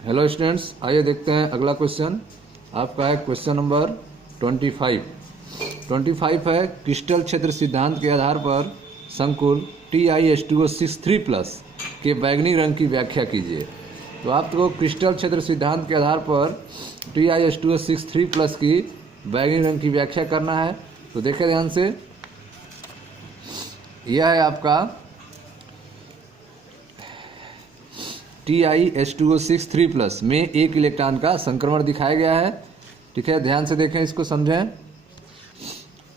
Hello students, आइए देखते हैं अगला क्वेश्चन। आपका है क्वेश्चन नंबर 25 है क्रिस्टल क्षेत्र सिद्धांत के आधार पर संकुल TiH2O63+ के बैंगनी रंग की व्याख्या कीजिए। तो आपको क्रिस्टल क्षेत्र सिद्धांत के आधार पर TiH2O63+ की बैंगनी रंग की व्याख्या करना है। तो देखें ध्यान से, यह है आपका TiH2O63+ में एक इलेक्ट्रॉन का संक्रमण दिखाया गया है। ठीक है, ध्यान से देखें, इसको समझें।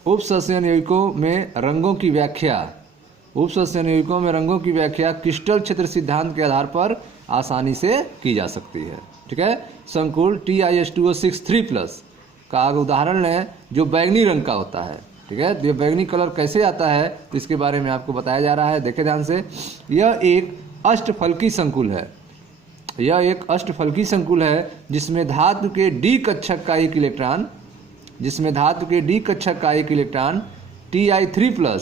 उपसंश्लेषण यौगिकों में रंगों की व्याख्या क्रिस्टल क्षेत्र सिद्धांत के आधार पर आसानी से की जा सकती है। ठीक है, संकुल TiH2O63+ का उदाहरण लें जो बैंगनी रंग का होता है। ठीक है, ये बैंगनी कलर कैसे आता है तो इसके बारे में आपको बताया जा रहा है। देखें ध्यान से, यह एक अष्टफलकी संकुल है जिसमें धातु के डी कक्षक का एक इलेक्ट्रॉन Ti3+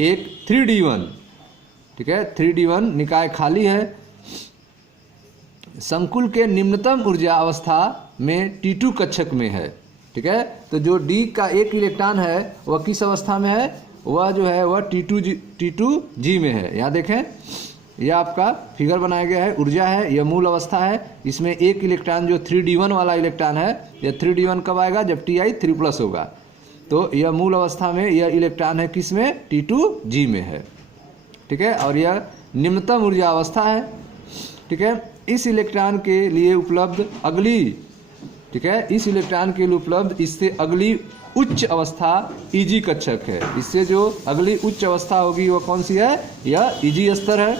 एक 3d1, ठीक है, 3d1 निकाय खाली है। संकुल के निम्नतम ऊर्जा अवस्था में T2 कक्षक में है। ठीक है, तो जो D का एक इलेक्ट्रॉन है वह किस अवस्था में है? वह जो है वह T2G में है। यहाँ देखें, यह आपका फिगर बनाया गया है, ऊर्जा है, यह मूल अवस्था है। इसमें एक इलेक्ट्रॉन जो 3d1 वाला इलेक्ट्रॉन है, यह 3d1 कब आएगा? जब Ti3+ होगा। तो यह मूल अवस्था में यह इलेक्ट्रॉन है किस में? T2G में है। ठीक है, और यह निम्नतम ऊर्जा अवस्था है। ठीक है, इस इलेक्ट्रॉन के लिए उपलब्ध इससे अगली उच्च अवस्था Eg कक्षक है। इससे जो अगली उच्च अवस्था होगी वह कौन सी है? यह Eg स्तर है।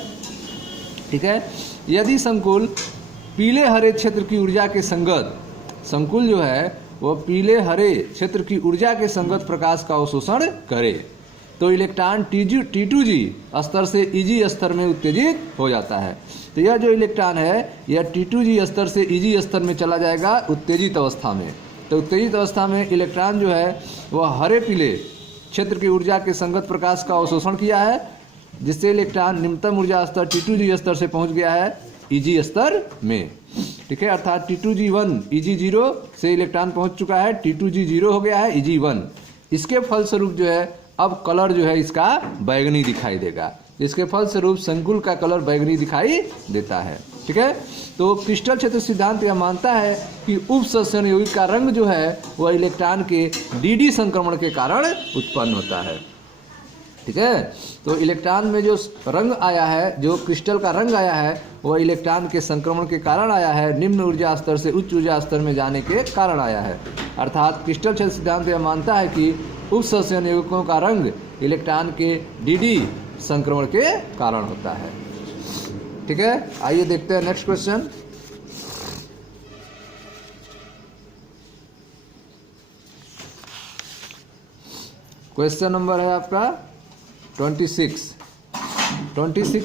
ठीक है, यदि संकुल पीले हरे क्षेत्र की ऊर्जा के संगत, संकुल जो है वह पीले हरे क्षेत्र की ऊर्जा के संगत प्रकाश का अवशोषण करे तो इलेक्ट्रॉन T2G स्तर से Eg स्तर में उत्तेजित हो जाता है। तो यह जो इलेक्ट्रॉन है यह T2G स्तर से Eg स्तर में चला जाएगा उत्तेजित अवस्था में। तो उत्तेजित अवस्था में इलेक्ट्रॉन जो है वह हरे पीले क्षेत्र की ऊर्जा के संगत प्रकाश का अवशोषण किया है, जिससे इलेक्ट्रॉन निम्नतम ऊर्जा स्तर T2G स्तर से पहुंच गया है Eg स्तर में। ठीक है, अर्थात T2G1 Eg0 से इलेक्ट्रॉन पहुंच चुका है, T2G0 हो गया है Eg1। इसके फलस्वरूप जो है अब कलर जो है इसका बैगनी दिखाई देगा। इसके फलस्वरूप संकुल का कलर बैगनी दिखाई देता है। ठीक है, तो क्रिस्टल क्षेत्र सिद्धांत यह मानता है कि उपसंश्लेषण यौगिक का रंग जो है वह इलेक्ट्रॉन के dd संक्रमण के कारण उत्पन्न होता है। ठीक है, तो इलेक्ट्रॉन में जो रंग आया है, जो क्रिस्टल का रंग आया है, वह इलेक्ट्रॉन के संक्रमण के कारण आया है, निम्न ऊर्जा स्तर से उच्च ऊर्जा स्तर में जाने के कारण आया है। अर्थात क्रिस्टल क्षेत्र सिद्धांत यह मानता है कि उपसंश्लेषण यौगिकों का रंग इलेक्ट्रॉन के dd संक्रमण के कारण होता है। ठीक है, आइए देखते हैं नेक्स्ट क्वेश्चन। क्वेश्चन नंबर है आपका 26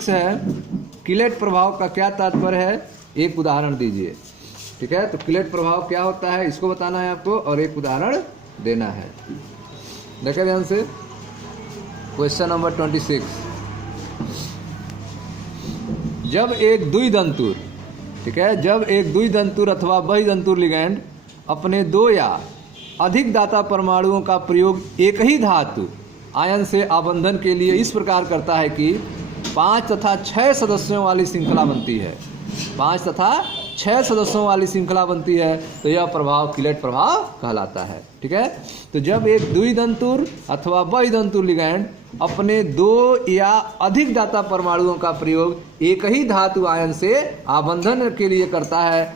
है किलेट प्रभाव का क्या तात्पर्य है, एक उदाहरण दीजिए। ठीक है, तो किलेट प्रभाव क्या होता है इसको बताना है आपको और एक उदाहरण देना है। देखिए ध्यान से, क्वेश्चन नंबर 26, जब एक द्विदंतुर, ठीक है, जब एक द्विदंतुर अथवा बहुदंतुर लिगैंड अपने 2 या अधिक दाता परमाणुओं का प्रयोग एक ही धातु आयन से आबंधन के लिए इस प्रकार करता है कि 5 तथा 6 सदस्यों वाली श्रृंखला बनती है, 5 तथा 6 सदस्यों वाली श्रृंखला बनती है, तो यह प्रभाव किलेट प्रभाव कहलाता है। ठीक है, तो जब एक द्विदंतुर अथवा बहुदंतुर लिगैंड अपने 2 या अधिक दाता परमाणुओं का प्रयोग एक ही धातु आयन से आबंधन के लिए करता है,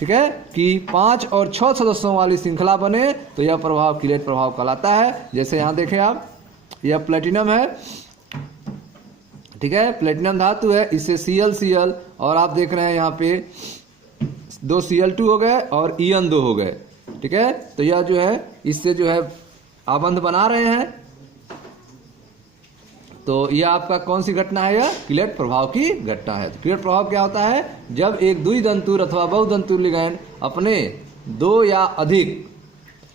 ठीक है, कि 5 और 6 सदस्यों वाली श्रृंखला बने, तो यह प्रभाव किलेट प्रभाव कहलाता है। जैसे यहाँ देखें आप, यह प्लेटिनम है। ठीक है, प्लेटिनम धातु है, इससे Cl और आप देख रहे हैं यहाँ पे 2 Cl2 हो गए और En 2 हो गए। ठीक है, तो यह जो है इससे जो है आबंध बना रहे हैं। तो यह आपका कौन सी घटना है? यह किलेट प्रभाव की घटना है। तो किलेट प्रभाव क्या होता है? जब एक द्विदंतुर अथवा बहुदंतुर लिगैंड अपने 2 या अधिक,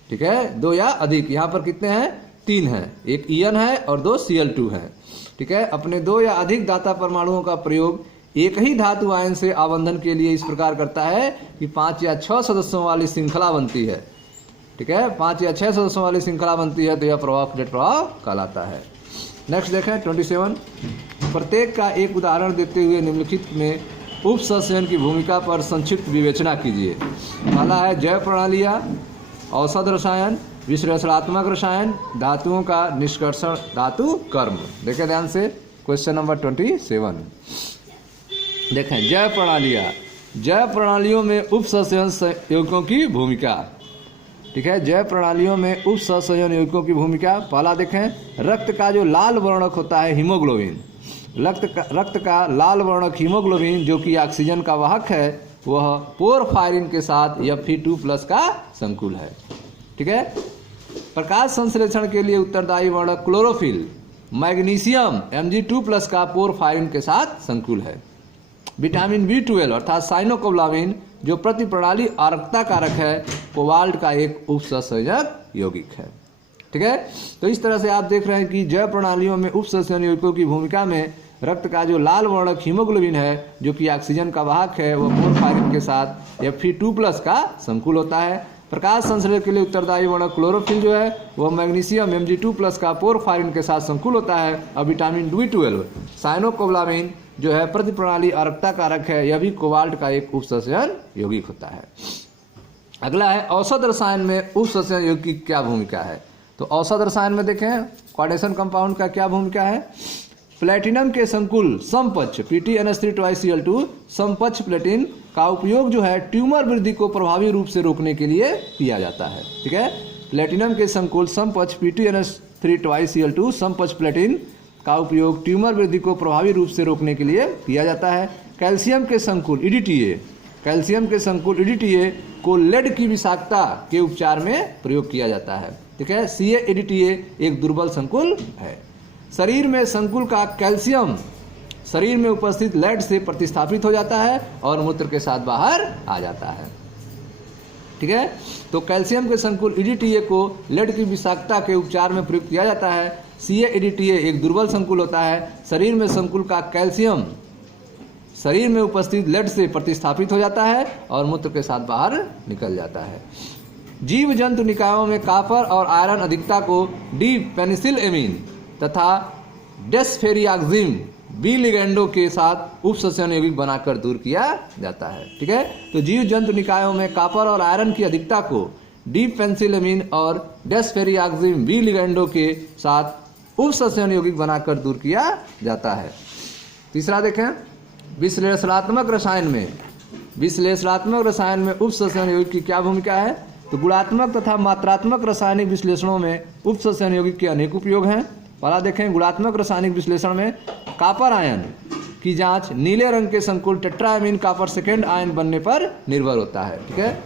ठीक है, 2 या अधिक, यहाँ पर कितने हैं? 3 हैं, एक En है और 2 Cl2 है। ठीक है, अपने 2 या अधिक दाता परमाणुओं का प्रयोग एक ही धातु आयन से आबंधन के लिए इस प्रकार करता है कि 5 या 6 सदस्यों वाली श्रृंखला बनती है। ठीक है, 5 या 6 सदस्यों वाली श्रृंखला बनती है तो यह प्रभाव फ्लेट प्रभाव कहलाता है। नेक्स्ट देखें 27। प्रत्येक का एक उदाहरण देते हुए निम्नलिखित में उपसंचयन की भूमिका पर संक्षिप्त विवेचना कीजिए। पहला है जैव प्रणालियाँ, औषध रसायन, विश्लेषणात्मक रसायन, धातुओं का निष्कर्षण, धातु कर्म। देखें ध्यान से क्वेश्चन नंबर 27। देखें जैव प्रणालियाँ, जैव प्रणालियों में उपसंचयन यौगिकों की भूमिका। ठीक है, जैव प्रणालियों में उपसंचयन यौगिकों की भूमिका। पहला देखें रक्त का जो लाल वर्णक होता है हीमोग्लोबिन, रक्त का लाल वर्णक हीमोग्लोबिन जो कि ऑक्सीजन का वाहक है, वह पोरफायरिन के साथ Fe2+ का संकुल है। ठीक है, प्रकाश संश्लेषण के लिए उत्तरदायी वर्णक क्लोरोफिल, मैग्नीशियम Mg2+ का पोरफायरिन के साथ संकुल है। विटामिन B12 अर्थात साइनोकोब्लामिन जो प्रति प्रणाली आरकता कारक है, कोबाल्ट का एक उपसंयोजक यौगिक है। ठीक है, तो इस तरह से आप देख रहे हैं कि जैव प्रणालियों में उपसंचयन यौगिकों की भूमिका में रक्त का जो लाल वर्णक हीमोग्लोबिन है जो कि ऑक्सीजन का वाहक है, वह पोरफायरिन के साथ Fe2+ का संकुल होता है। प्रकाश संश्लेषण के लिए उत्तरदायी वर्णक क्लोरोफिल जो है वह मैग्नीशियम Mg2+ का पोरफायरिन के साथ संकुल होता है। और विटामिन B12 साइनोकोब्लामिन जो है प्रति प्रणाली आरकता कारक है, यह भी कोबाल्ट का एक उपसंचयन यौगिक होता है। अगला है औषध रसायन में उपसंचयन यौगिक की क्या भूमिका है। तो औषध रसायन में देखें कोऑर्डिनेशन कंपाउंड का क्या भूमिका है। प्लेटिनम के संकुल समपक्ष PTNH3 समपक्ष प्लेटिन का उपयोग जो है ट्यूमर वृद्धि को प्रभावी रूप से रोकने के लिए किया जाता है। ठीक है, प्लेटिनम के संकुल समपक्ष PTNH3 समपक्ष प्लेटिन का उपयोग ट्यूमर वृद्धि को प्रभावी रूप से रोकने के लिए किया जाता है। कैल्शियम के संकुल EDTA, कैल्शियम के संकुल EDTA को लेड की विषाक्तता के उपचार में प्रयोग किया जाता है। ठीक है, CaEDTA एक दुर्बल संकुल है। शरीर में संकुल का कैल्शियम शरीर में उपस्थित लेड से प्रतिस्थापित हो जाता है और मूत्र के साथ बाहर आ जाता है। ठीक है, तो कैल्शियम के संकुल EDTA को लेड की विषाक्तता के उपचार में प्रयोग किया जाता है। CaEDTA एक दुर्बल संकुल होता है। शरीर में संकुल का कैल्शियम शरीर में उपस्थित लेड से प्रतिस्थापित हो जाता है और मूत्र के साथ बाहर निकल जाता है। जीव जंतु निकायों में कॉपर और आयरन अधिकता को D-पेनिसिलएमीन तथा डेस्फेरियाक्जिम बी लिगेंडो के साथ उपसंचयन यौगिक बनाकर दूर किया जाता है। ठीक है, तो जीव जंतु निकायों में कॉपर और आयरन की अधिकता को D-पेनिसिलएमीन और डेस्फेरियाक्जिम बी लिगेंडो के साथ उपसंचयन यौगिक बनाकर दूर किया जाता है। तीसरा देखें विश्लेषणात्मक रसायन में, विश्लेषणात्मक रसायन में उपसंचयन यौगिक की क्या भूमिका है। तो गुणात्मक तथा मात्रात्मक रासायनिक विश्लेषणों में उपसंचयन यौगिक के अनेक उपयोग हैं। पहला देखें गुणात्मक रासायनिक विश्लेषण में कॉपर आयन की जांच नीले रंग के संकुल टेट्राएमीन कॉपर सेकेंड आयन बनने पर निर्भर होता है। ठीक है,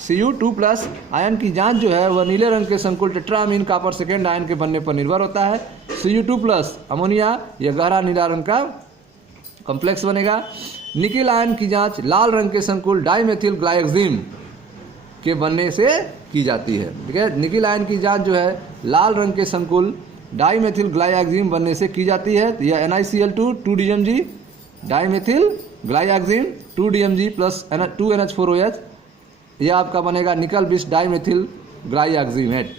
Cu2+ आयन की जांच जो है वह नीले रंग के संकुल टेट्राएमीन कॉपर सेकेंड आयन के बनने पर निर्भर होता है। Cu2+ अमोनिया यह गहरा नीला रंग का कॉम्प्लेक्स बनेगा। निकिल आयन की जांच लाल रंग के संकुल डाइमेथिल ग्लाइक्सिम के बनने से की जाती है। ठीक है, निकिल आयन की जांच जो है लाल रंग के संकुल डाइमेथिल ग्लाइक्सिम बनने से की जाती है। यह NiCl2 2DMG dimethyl ग्लाइक्सिम 2DMG plus 2NH4OH यह आपका बनेगा निकल बिस डाइमेथिल ग्लाइक्सिमेट,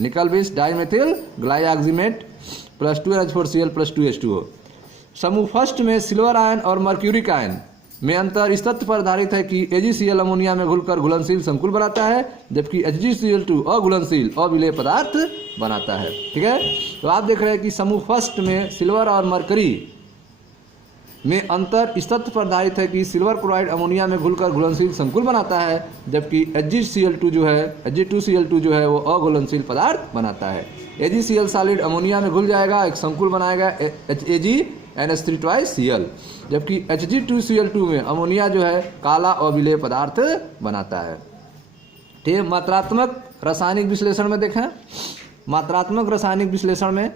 निकल बिस dimethyl ग्लाइक्सिमेट plus 2NH4Cl plus 2H2O। समूह फर्स्ट में सिल्वर आयन और मर्क्यूरिक आयन में अंतर इस तथ्य पर आधारित है कि AgCl अमोनिया में घुलकर घुलनशील संकुल बनाता है, जबकि HgCl2 अघुलनशील अविलेय पदार्थ बनाता है। ठीक है, तो आप देख रहे हैं कि समूह फर्स्ट में सिल्वर और मरकरी में अंतर इस तथ्य पर आधारित है कि सिल्वर क्लोराइड अमोनिया में घुलकर घुलनशील संकुल बनाता है, जबकि HgCl2 जो है Hg2Cl2 जो है वो अघुलनशील पदार्थ बनाता है। AgCl सॉलिड अमोनिया में घुल जाएगा, एक संकुल बनाएगा HAgNH3Cl, जबकि Hg2Cl2 में अमोनिया जो है काला अविलेय पदार्थ बनाता है। ठीक है, मात्रात्मक रासायनिक विश्लेषण में देखें, मात्रात्मक रासायनिक विश्लेषण में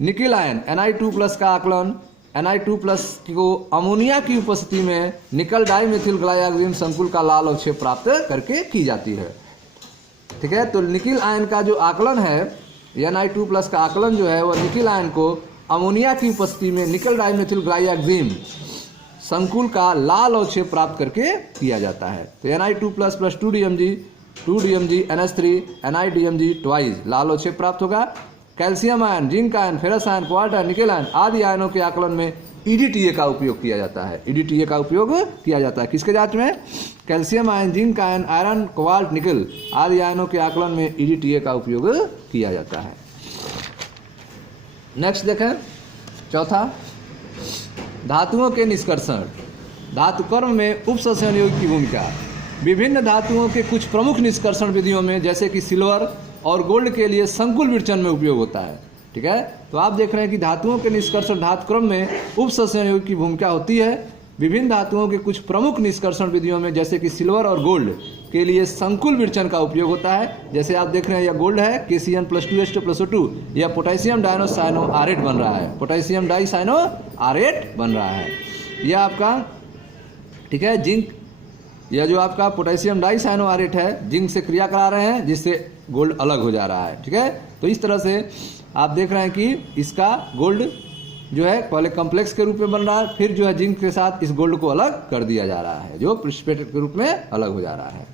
निकिल आयन Ni2+ का आकलन Ni2+ को अमोनिया की उपस्थिति में निकल डाइमेथिल ग्लाइक्सिम संकुल का लाल अवक्षेप प्राप्त करके की जाती है। ठीक है, तो निकिल आयन का जो आकलन है Ni2+ का आकलन जो है वह निकिल आयन को अमोनिया की उपस्थिति में निकल डाइमेथिल ग्लाइएक्सिम संकुल का लाल अवक्षेप प्राप्त करके किया जाता है। तो Na2 plus 2DMG NH3 NiDMG twice लाल अवक्षेप प्राप्त होगा। Calcium ion, zinc ion, ferrous ion, क्वार्ट आयन, निकेल आयन आदि आयनों के आकलन में EDTA का उपयोग किया जाता है। EDTA का उपयोग किया जाता है किसके जांच में? Calcium ion, zinc ion, iron, cobalt, निकल आदि आयनों के आकलन में EDTA का उपयोग किया जाता है। नेक्स्ट देखें, चौथा, धातुओं के निष्कर्षण। धातुकर्म में उपसंचरण योग की भूमिका। विभिन्न धातुओं के कुछ प्रमुख निष्कर्षण विधियों में जैसे कि सिल्वर और गोल्ड के लिए संकुल विरचन में उपयोग होता है। ठीक है, तो आप देख रहे हैं कि धातुओं के निष्कर्षण धातुक्रम में उपसंचरण योग की भूमिका होती है। विभिन्न धातुओं के कुछ प्रमुख निष्कर्षण विधियों में जैसे कि सिल्वर और गोल्ड के लिए संकुल विरचन का उपयोग होता है। जैसे आप देख रहे हैं, यह गोल्ड है KCN + 2H2+O2, यह पोटेशियम डाइसाइनो आरेट बन रहा है, पोटेशियम डाइसाइनो आरेट बन रहा है। यह आपका, ठीक है, जिंक, यह जो आपका पोटेशियम डाइसाइनो आरेट है जिंक से क्रिया करा रहे हैं जिससे गोल्ड अलग हो जा रहा है। ठीक है, तो इस तरह से आप देख रहे हैं कि इसका गोल्ड जो है पहले कॉम्प्लेक्स के रूप में बन रहा है, फिर जो है जिंक के साथ इस गोल्ड को अलग कर दिया जा रहा है, जो प्रिसिपिटेट के रूप में अलग हो जा रहा है।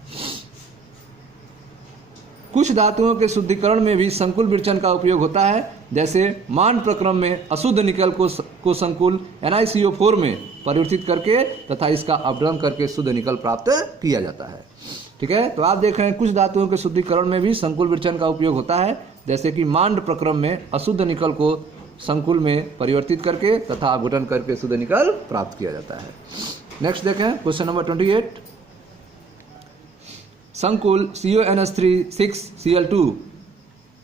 कुछ धातुओं के शुद्धिकरण में भी संकुल विरचन का उपयोग होता है। जैसे मान प्रक्रम में अशुद्ध निकल को संकुल NiCO4 में परिवर्तित करके तथा इसका अपघटन करके शुद्ध निकल प्राप्त किया जाता है। ठीक है, तो आप देख रहे हैं कुछ धातुओं के शुद्धिकरण में भी संकुल विरचन का उपयोग होता है। जैसे कि मांड प्रक्रम में अशुद्ध निकल को संकुल में परिवर्तित करके तथा अपघटन करके शुद्ध निकल प्राप्त किया जाता है। नेक्स्ट देखें, क्वेश्चन नंबर 28। संकुल CONH3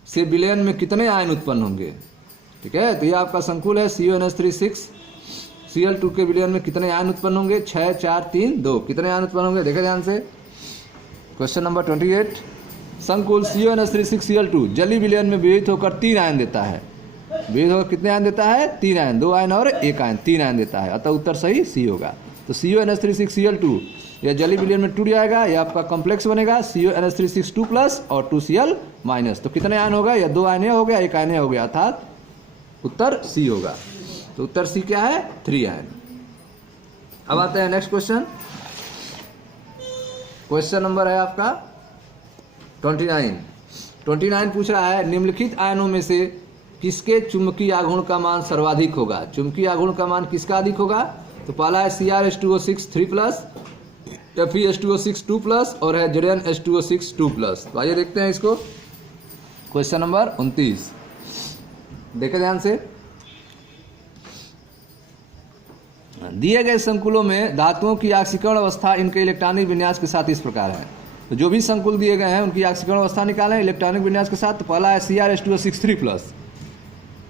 से विलयन में कितने आयन उत्पन्न होंगे? ठीक है, तो ये आपका संकुल है CONH3 के विलयन में कितने आयन उत्पन्न होंगे? 6, 4, 3, 2। कितने आयन उत्पन्न होंगे देखें ध्यान से। Question number 28। संकुल CONH3 जलीय विलयन में विभाजित होकर 3 आयन देता है। विभाजित होकर कितने आयन देता है? 3 आयन, 2 आयन और 1 आयन, 3 आयन देता है। अतः उत्तर सही सी होगा। तो CONH3 यह जलीय विलयन में टूट जाएगा, यह आपका कॉम्प्लेक्स बनेगा CONH3 और 2Cl-। तो कितने आयन होगा? यह 2 आयन हो गया, 1 आयन हो गया, अर्थात उत्तर सी होगा। तो उत्तर सी क्या है? 3 आयन। अब आते हैं नेक्स्ट क्वेश्चन। क्वेश्चन नंबर है आपका 29 पूछ रहा है, निम्नलिखित आयनों में से किसके चुंबकीय आघूर्ण का मान सर्वाधिक होगा? चुंबकीय आघूर्ण का मान किसका अधिक होगा? तो पहला है CrH2O6 3+, FeH2O6 2+, और है ZnH2O6 2+। तो आइए देखते हैं इसको। क्वेश्चन नंबर 29 देखें ध्यान से। दिए गए संकुलों में धातुओं की ऑक्सीकरण अवस्था इनके इलेक्ट्रॉनिक विन्यास के साथ इस प्रकार है। तो जो भी संकुल दिए गए हैं उनकी ऑक्सीकरण अवस्था निकालें इलेक्ट्रॉनिक विन्यास के साथ। तो पहला है CrH2O6 3+,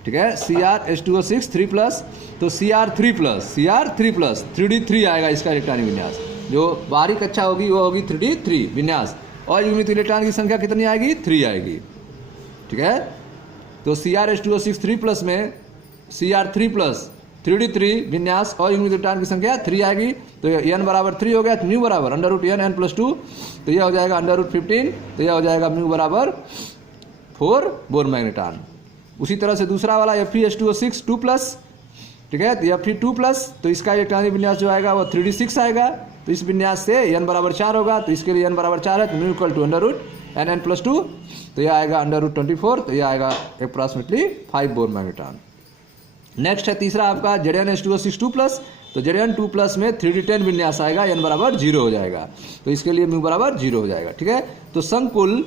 ठीक है, CrH2O6 3+। तो Cr3+, 3D3 आएगा इसका इलेक्ट्रॉनिक विन्यास। जो बाहरी कक्षा होगी वो होगी 3D3 विन्यास, और युग्मित इलेक्ट्रॉन की संख्या कितनी आएगी? 3 आएगी। ठीक है, तो CrH2O6 3+ में Cr3+, 3D3 विन्यास और युग्मित इलेक्ट्रॉन की संख्या 3 आएगी। तो n बराबर 3 हो गया, तो म्यू बराबर √n+2, तो यह हो जाएगा √15, तो यह हो जाएगा म्यू बराबर 4 बोर मैग्नेटॉन। उसी तरह से दूसरा वाला FeH2O6 2+, ठीक है, तो Fe2+, तो इसका इलेक्ट्रॉनिक विन्यास जो आएगा वो 3D6 आएगा। तो इस विन्यास से n बराबर 4 होगा, तो इसके लिए n बराबर 4 है, तो म्यू इक्वल टू √nn+2, तो यह आएगा √24, तो यह आएगा अप्रॉक्सीमेटली 5 बोर मैग्नेटॉन। नेक्स्ट है तीसरा आपका ZnH2O6 2+, तो Zn2+ में 3D10 विन्यास आएगा, n बराबर 0 हो जाएगा, तो इसके लिए म्यू बराबर 0 हो जाएगा। ठीक है, तो संकुल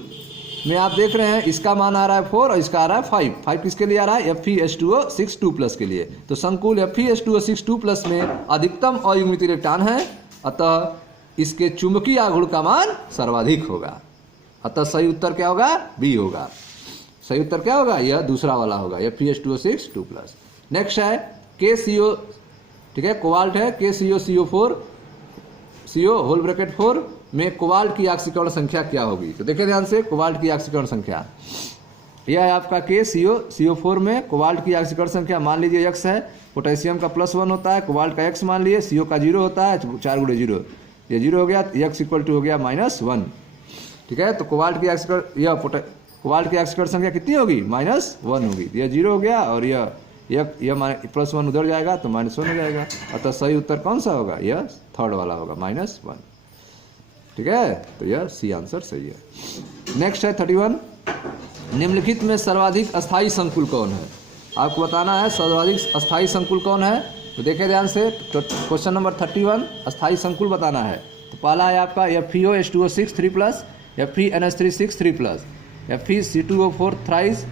में आप देख रहे हैं इसका मान आ रहा है 4 और इसका आ रहा है 5 किसके लिए आ रहा है? FeH2O6 2+ के लिए। तो संकुल FeH2O6 2+ में अधिकतम अयुग्मित इलेक्ट्रॉन है, अतः इसके चुंबकीय आघूर्ण का मान सर्वाधिक होगा। अतः सही उत्तर क्या होगा? बी होगा। सही उत्तर क्या होगा? यह दूसरा वाला होगा, FeH2O6 2+। नेक्स्ट है KCO, ठीक है, कोबाल्ट है KCO4 CO में कोबाल्ट की ऑक्सीकरण संख्या क्या होगी? तो देखिए ध्यान से, कोबाल्ट की ऑक्सीकरण संख्या यह है आपका KCO4 में कोबाल्ट की ऑक्सीकरण संख्या मान लीजिए x है, पोटेशियम का +1 होता है, कोबाल्ट का x मान लीजिए, CO का 0 होता है, 4 × 0, ये 0 हो गया, x इक्वल टू हो गया -1। ठीक है, तो कोबाल्ट की ऑक्सीकरण कोबाल्ट की ऑक्सीकरण संख्या कितनी होगी? -1 होगी, यह 0 हो गया और यह यह +1 उधर जाएगा तो -1 हो जाएगा। अतः सही उत्तर कौन सा होगा? यह थर्ड वाला होगा, -1। ठीक है, तो यह सी आंसर सही है। नेक्स्ट है 31, निम्नलिखित में सर्वाधिक अस्थायी संकुल कौन है? आपको बताना है सर्वाधिक अस्थायी संकुल कौन है। तो देखिए ध्यान से, तो क्वेश्चन नंबर 31 अस्थायी संकुल बताना है। तो पहला है आपका FeOH2O6 3+, FeNH3 6 3+, FeC2O4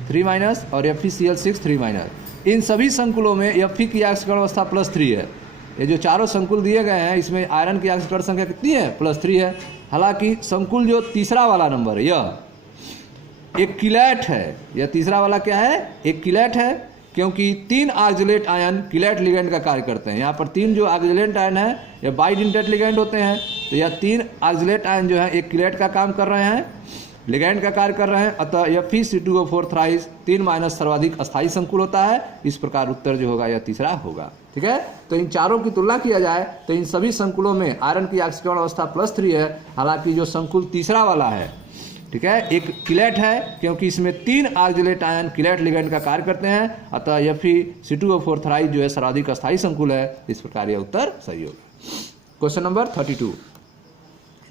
3- और FeCl6 3-। इन सभी संकुलों में Fe की आक्सीकरण अवस्था +3 है। ये जो चारों संकुल दिए गए हैं इसमें आयरन की आक्सीकरण संख्या कितनी है? +3 है। हालांकि संकुल जो तीसरा वाला नंबर है यह एक किलेट है। यह तीसरा वाला क्या है? एक किलेट है, क्योंकि 3 ऑक्सलेट आयन किलेट लिगेंड का कार्य करते हैं। यहाँ पर 3 जो ऑक्सलेट आयन है यह बाइडेंटेट लिगेंड होते हैं। तो यह 3 ऑक्सलेट आयन जो है एक किलेट का काम कर रहे हैं, लिगेंड का कार्य कर रहे हैं। अतः यह FeC2O4 3- सर्वाधिक अस्थायी संकुल होता है। इस प्रकार उत्तर जो होगा यह तीसरा होगा। ठीक है, तो इन चारों की तुलना किया जाए तो इन सभी संकुलों में आयरन की आक्सीकरण अवस्था +3 है। हालांकि जो संकुल तीसरा वाला है, ठीक है, एक किलेट है, क्योंकि इसमें 3 ऑक्सलेट आयन किलेट लिगेंड का कार्य करते हैं। अतः FeC2O4 जो है सर्वाधिक अस्थायी संकुल है। इस प्रकार यह उत्तर सही होगा। क्वेश्चन नंबर 32,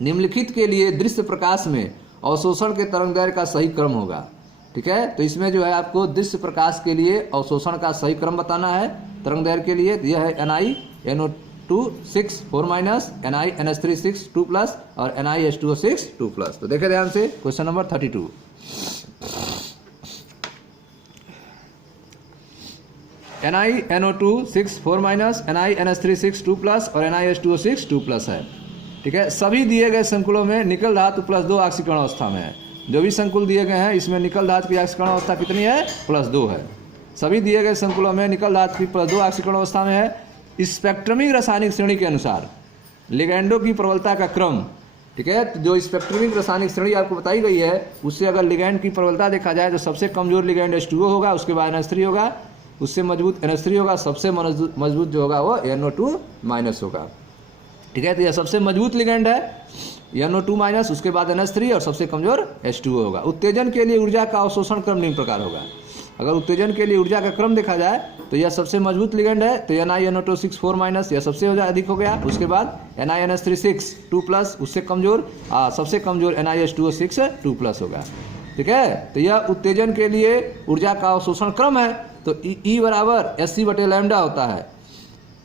निम्नलिखित के लिए दृश्य प्रकाश में अवशोषण के तरंगदैर्घ्य का सही क्रम होगा। ठीक है, तो इसमें जो है आपको दृश्य प्रकाश के लिए अवशोषण का सही क्रम बताना है तरंगदैर्घ्य के लिए। यह है NiNO2 6 4-, NiNH3 6 2+, और NiH2O6 2+। तो देखें ध्यान से, क्वेश्चन नंबर 32, NiNO2 6 4-, NiNH3 6 2+, और NiH2O6 2+ है। ठीक है, सभी दिए गए संकुलों में निकल धातु +2 ऑक्सीकरण अवस्था में है। जो भी संकुल दिए गए हैं इसमें निकल धातु की ऑक्सीकरण अवस्था कितनी है? +2 है। सभी दिए गए संकुलों में निकल धातु की +2 ऑक्सीकरण अवस्था में है। स्पेक्ट्रमिक रासायनिक श्रेणी के अनुसार लिगेंडों की प्रबलता का क्रम, ठीक है, तो जो स्पेक्ट्रमिक रासायनिक श्रेणी आपको बताई गई है उससे अगर लिगेंड की प्रबलता देखा जाए तो सबसे कमजोर लिगेंड H2O होगा, उसके बाद NH3 होगा, उससे मजबूत NH3 होगा, सबसे मजबूत जो होगा वो NO2- होगा। ठीक है, तो यह सबसे मजबूत लिगेंड है NO2-, उसके बाद NH3 और सबसे कमजोर H2O होगा। उत्तेजन के लिए ऊर्जा का अवशोषण क्रम निम्न प्रकार होगा। अगर उत्तेजन के लिए ऊर्जा का क्रम देखा जाए तो यह सबसे मजबूत लिगेंड है, तो NiNO2 6 4- यह सबसे अधिक हो गया। उसके बाद NiNH3 6 2+, उससे कमजोर सबसे कमजोर NiH2O6 2+ होगा। ठीक है, तो यह उत्तेजन के लिए ऊर्जा का अवशोषण क्रम है। तो E बराबर Sc/λ होता है।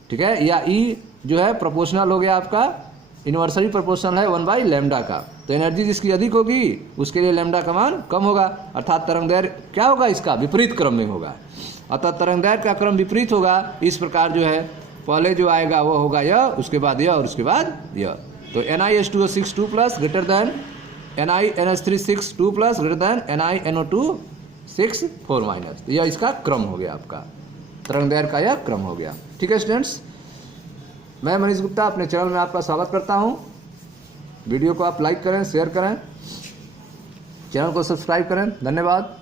ठीक है, या E जो है प्रोपोर्शनल हो गया आपका, इन्वर्सली प्रोपोर्शनल है 1/λ का। तो एनर्जी जिसकी अधिक होगी उसके लिए लैम्डा का मान कम होगा, अर्थात तरंगदैर्घ्य क्या होगा? इसका विपरीत क्रम में होगा। अतः तरंगदैर्घ्य का क्रम विपरीत होगा। इस प्रकार जो है पहले जो आएगा वो होगा यह, उसके बाद यह और उसके बाद यह। तो NiH2O6 2+ greater than NiNH3 6 2+ greater than NiNO2 6 4-। तो यह इसका क्रम हो गया, आपका तरंगदैर्घ्य का यह क्रम हो गया। ठीक है स्टूडेंट्स, मैं मनीष गुप्ता अपने चैनल में आपका स्वागत करता हूं। वीडियो को आप लाइक करें, शेयर करें, चैनल को सब्सक्राइब करें। धन्यवाद।